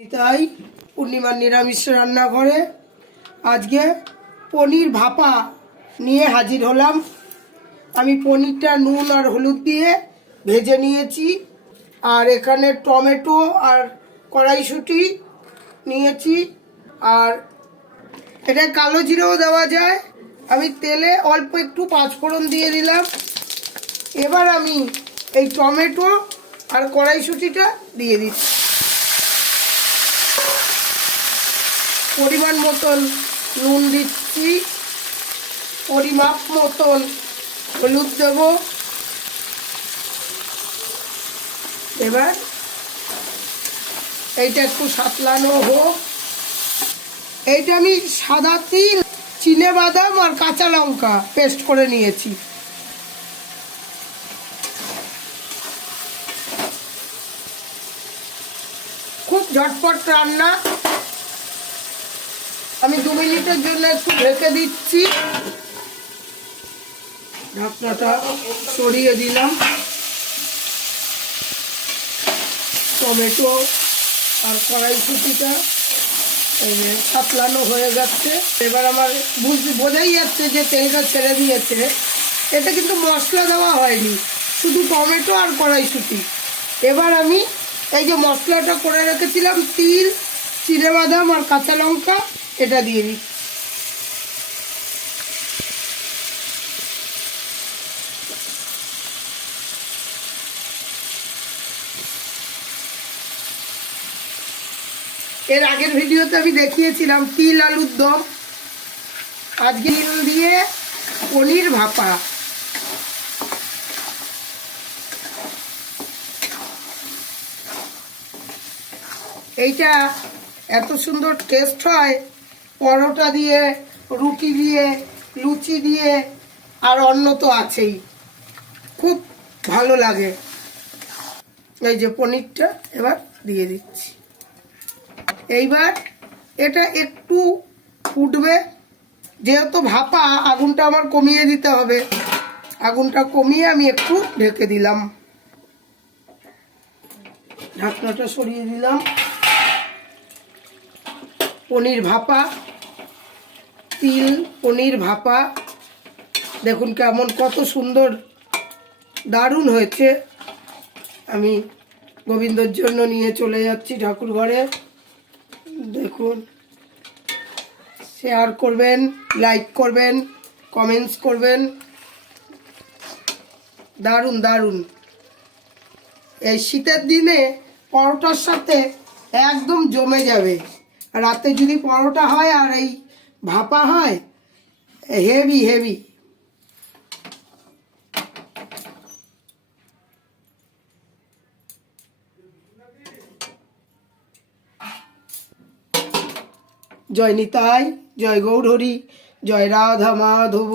তাই পূর্ণিমার নিরামিষ রান্নাঘরে আজকে পনির ভাপা নিয়ে হাজির হলাম। আমি পনিরটা নুন আর হলুদ দিয়ে ভেজে নিয়েছি, আর এখানে টমেটো আর কড়াইশুঁটি নিয়েছি, আর এটা কালো জিরেও দেওয়া যায়। আমি তেলে অল্প একটু পাঁচফোড়ন দিয়ে দিলাম। এবার আমি এই টমেটো আর কড়াইশুঁটিটা দিয়ে দিচ্ছি। পরিমাণ মতন নুন দিচ্ছি, পরিমাপ মতন হলুদ দেব। এবার এইটা একটু সাতলানো হোক। এইটা আমি সাদা তিল, চিনে বাদাম আর কাঁচা লঙ্কা পেস্ট করে নিয়েছি। খুব ঝটপট রান্না। আমি 2 মিনিটের জন্য একটু ঢেকে দিচ্ছি। ঢাকনাটা সরিয়ে দিলাম। টমেটো আর কড়াইশুঁটিটা সাতলানো হয়ে যাচ্ছে। এবার আমার বোঝাই যাচ্ছে যে তেলটা ছেড়ে দিয়েছে। এটা কিন্তু মশলা দেওয়া হয়নি, শুধু টমেটো আর কড়াইশুঁটি। এবার আমি এই যে মশলাটা করে রেখেছিলাম, তিল, চিনেবাদাম আর কাঁচা লঙ্কা, এটা দিয়ে দিই। এর আগের ভিডিওতে আমি দেখিয়েছিলাম তিল আলুর দম। আজকে তিল দিয়ে পনির ভাপা। এইটা এত সুন্দর টেস্ট হয় পরোটা দিয়ে, রুটি দিয়ে, লুচি দিয়ে, আর অন্য তো আছেই। খুব ভালো লাগে। এই যে পনিরটা এবার দিয়ে দিচ্ছি। এইবার এটা একটু ফুটবে, যেহেতু ভাপা, আগুনটা আমার কমিয়ে দিতে হবে। আগুনটা কমিয়ে আমি একটু ঢেকে দিলাম। ঢাকনাটা সরিয়ে দিলাম। পনির ভাপা, তিল পনির ভাপা দেখুন কেমন, কত সুন্দর, দারুণ হয়েছে। আমি গোবিন্দর জন্য নিয়ে চলে যাচ্ছি ঠাকুর ঘরে। দেখুন, শেয়ার করবেন, লাইক করবেন, কমেন্টস করবেন। দারুণ দারুণ। এই শীতের দিনে পরোটার সাথে একদম জমে যাবে। রাতে যদি পরোটা হয় আর এই ভাপা হয়, হেভি হেভি। জয় নিতাই, জয় গৌর হরি, জয় রাধা মাধব।